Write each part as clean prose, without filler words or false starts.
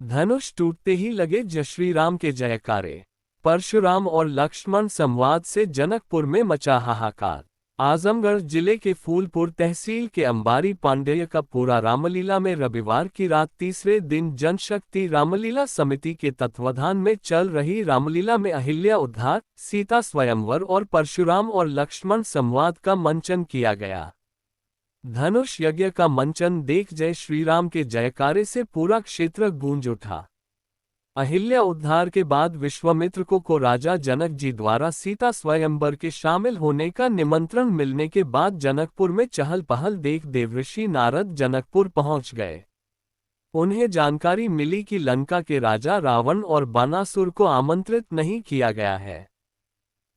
धनुष टूटते ही लगे जय श्री राम के जयकारे। परशुराम और लक्ष्मण संवाद से जनकपुर में मचा हाहाकार। आजमगढ़ जिले के फूलपुर तहसील के अंबारी पांडेय का पूरा रामलीला में रविवार की रात तीसरे दिन जनशक्ति रामलीला समिति के तत्वाधान में चल रही रामलीला में अहिल्या उद्धार, सीता स्वयंवर और परशुराम और लक्ष्मण संवाद का मंचन किया गया। धनुष यज्ञ का मंचन देख जय श्रीराम के जयकारे से पूरा क्षेत्र गूंज उठा। अहिल्या उद्धार के बाद विश्वामित्र को राजा जनक जी द्वारा सीता स्वयंवर के शामिल होने का निमंत्रण मिलने के बाद जनकपुर में चहल पहल देख देवऋषि नारद जनकपुर पहुंच गए। उन्हें जानकारी मिली कि लंका के राजा रावण और बानासुर को आमंत्रित नहीं किया गया है।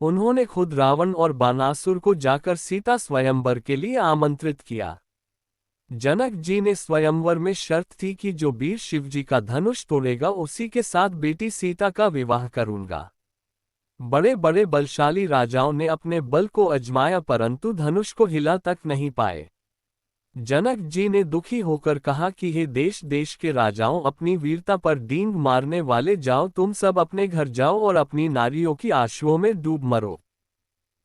उन्होंने खुद रावण और बानासुर को जाकर सीता स्वयंवर के लिए आमंत्रित किया। जनक जी ने स्वयंवर में शर्त थी कि जो वीर शिवजी का धनुष तोड़ेगा उसी के साथ बेटी सीता का विवाह करूंगा। बड़े बड़े बलशाली राजाओं ने अपने बल को आजमाया परंतु धनुष को हिला तक नहीं पाए। जनक जी ने दुखी होकर कहा कि हे देश देश के राजाओं, अपनी वीरता पर डींग मारने वाले, जाओ तुम सब अपने घर जाओ और अपनी नारियों की आंसुओं में डूब मरो।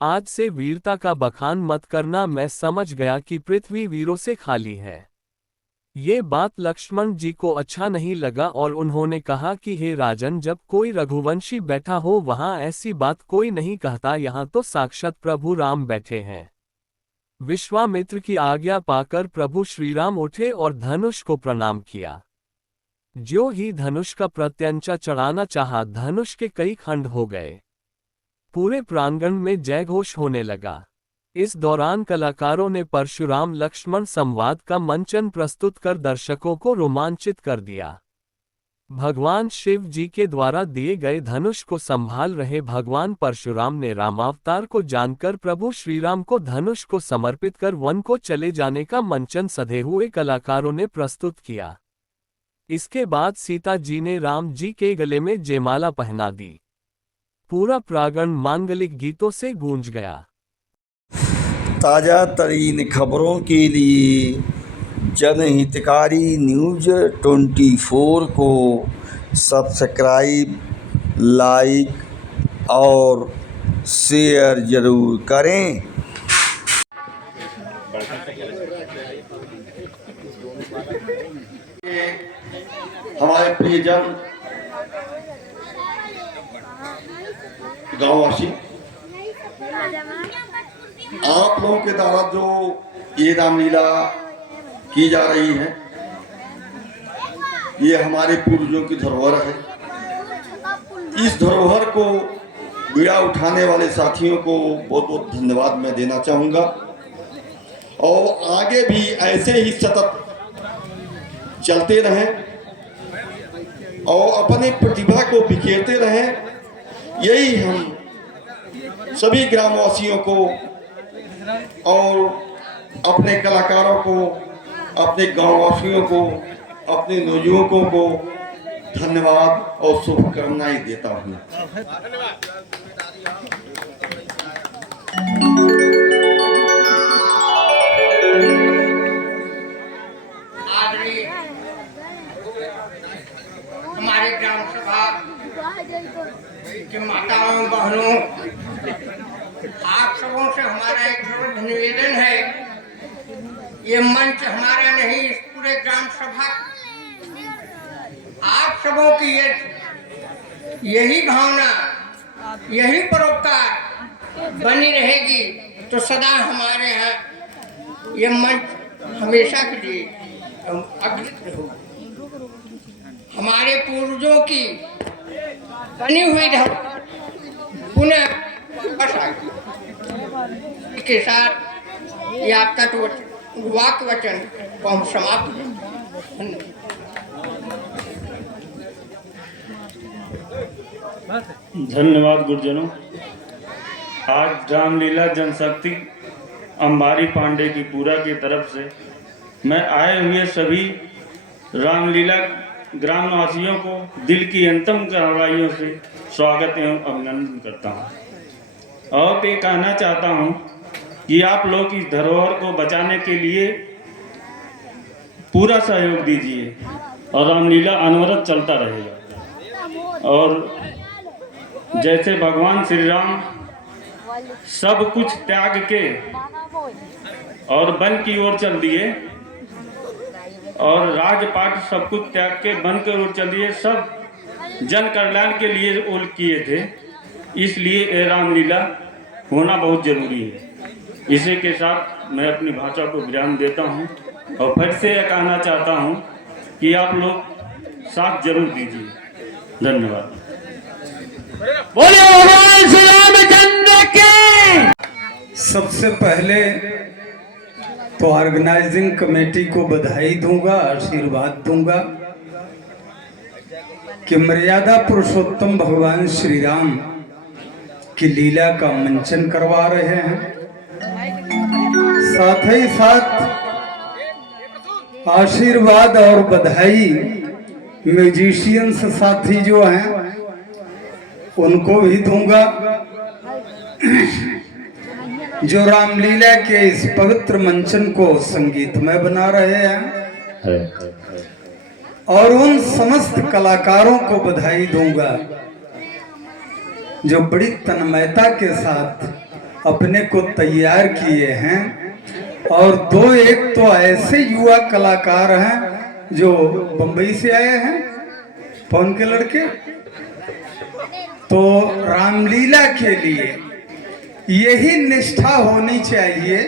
आज से वीरता का बखान मत करना। मैं समझ गया कि पृथ्वी वीरों से खाली है। ये बात लक्ष्मण जी को अच्छा नहीं लगा और उन्होंने कहा कि हे राजन, जब कोई रघुवंशी बैठा हो वहां ऐसी बात कोई नहीं कहता, यहाँ तो साक्षात प्रभु राम बैठे हैं। विश्वामित्र की आज्ञा पाकर प्रभु श्रीराम उठे और धनुष को प्रणाम किया। जो ही धनुष का प्रत्यंचा चढ़ाना चाहा, धनुष के कई खंड हो गए। पूरे प्रांगण में जयघोष होने लगा। इस दौरान कलाकारों ने परशुराम लक्ष्मण संवाद का मंचन प्रस्तुत कर दर्शकों को रोमांचित कर दिया। भगवान शिव जी के द्वारा दिए गए धनुष को संभाल रहे भगवान परशुराम ने रामावतार को जानकर प्रभु श्रीराम को धनुष को समर्पित कर वन को चले जाने का मंचन सधे हुए कलाकारों ने प्रस्तुत किया। इसके बाद सीता जी ने राम जी के गले में जयमाला पहना दी। पूरा प्रांगण मांगलिक गीतों से गूंज गया। ताज़ा तरीन खबरों के लिए जनहितकारी न्यूज़ 24 को सब्सक्राइब, लाइक और शेयर ज़रूर करें। हमारे प्रियजन गांववासी, आप लोगों के द्वारा जो ये रामलीला की जा रही है, ये हमारे पूर्वजों की धरोहर है। इस धरोहर को बीड़ा उठाने वाले साथियों को बहुत बहुत धन्यवाद मैं देना चाहूँगा और आगे भी ऐसे ही सतत चलते रहें और अपनी प्रतिभा को बिखेरते रहें। यही हम सभी ग्रामवासियों को और अपने कलाकारों को, अपने गांववासियों को, अपने नवयुवकों को धन्यवाद और शुभकामनाएं देता हूँ। हमारे ग्राम सभा के माताओं बहनों, आप सबों से हमारा एक निवेदन है। ये मंच हमारा नहीं, इस पूरे ग्राम सभा आप सबों की यही भावना, यही परोपकार बनी रहेगी तो सदा हमारे यहाँ ये मंच हमेशा के लिए अग्रसर होगा। हमारे पूर्वजों की बनी हुई पुनः के साथ ये आपका तो वाक वचन को हम समाप्त करें। धन्यवाद गुरुजनों। आज रामलीला जनशक्ति अंबारी पांडे की पूरा की तरफ से मैं आए हुए सभी रामलीला ग्रामवासियों को दिल की अंतम गहराइयों से स्वागत एवं अभिनंदन करता हूँ और ये कहना चाहता हूँ कि आप लोग इस धरोहर को बचाने के लिए पूरा सहयोग दीजिए। और रामलीला अनवरत चलता रहेगा। और जैसे भगवान श्री राम सब कुछ त्याग के और वन की ओर चल दिए, और राजपाट सब कुछ त्याग के वन की ओर चल दिए, सब जन कल्याण के लिए ओल किए थे। इसलिए ये रामलीला होना बहुत जरूरी है। इसी के साथ मैं अपनी भाषा को विराम देता हूँ और फिर से यह कहना चाहता हूँ कि आप लोग साथ जरूर दीजिए। धन्यवाद। बोले भगवान श्री रामचंद्र के। सबसे पहले तो ऑर्गेनाइजिंग कमेटी को बधाई दूंगा, आशीर्वाद दूंगा कि मर्यादा पुरुषोत्तम भगवान श्री राम की लीला का मंचन करवा रहे हैं। साथ ही साथ आशीर्वाद और बधाई म्यूजिशियंस साथी जो हैं उनको भी दूंगा, जो रामलीला के इस पवित्र मंचन को संगीतमय बना रहे हैं। और उन समस्त कलाकारों को बधाई दूंगा जो बड़ी तन्मयता के साथ अपने को तैयार किए हैं। और दो एक तो ऐसे युवा कलाकार हैं जो बंबई से आए हैं, कौन के लड़के, तो रामलीला के लिए यही निष्ठा होनी चाहिए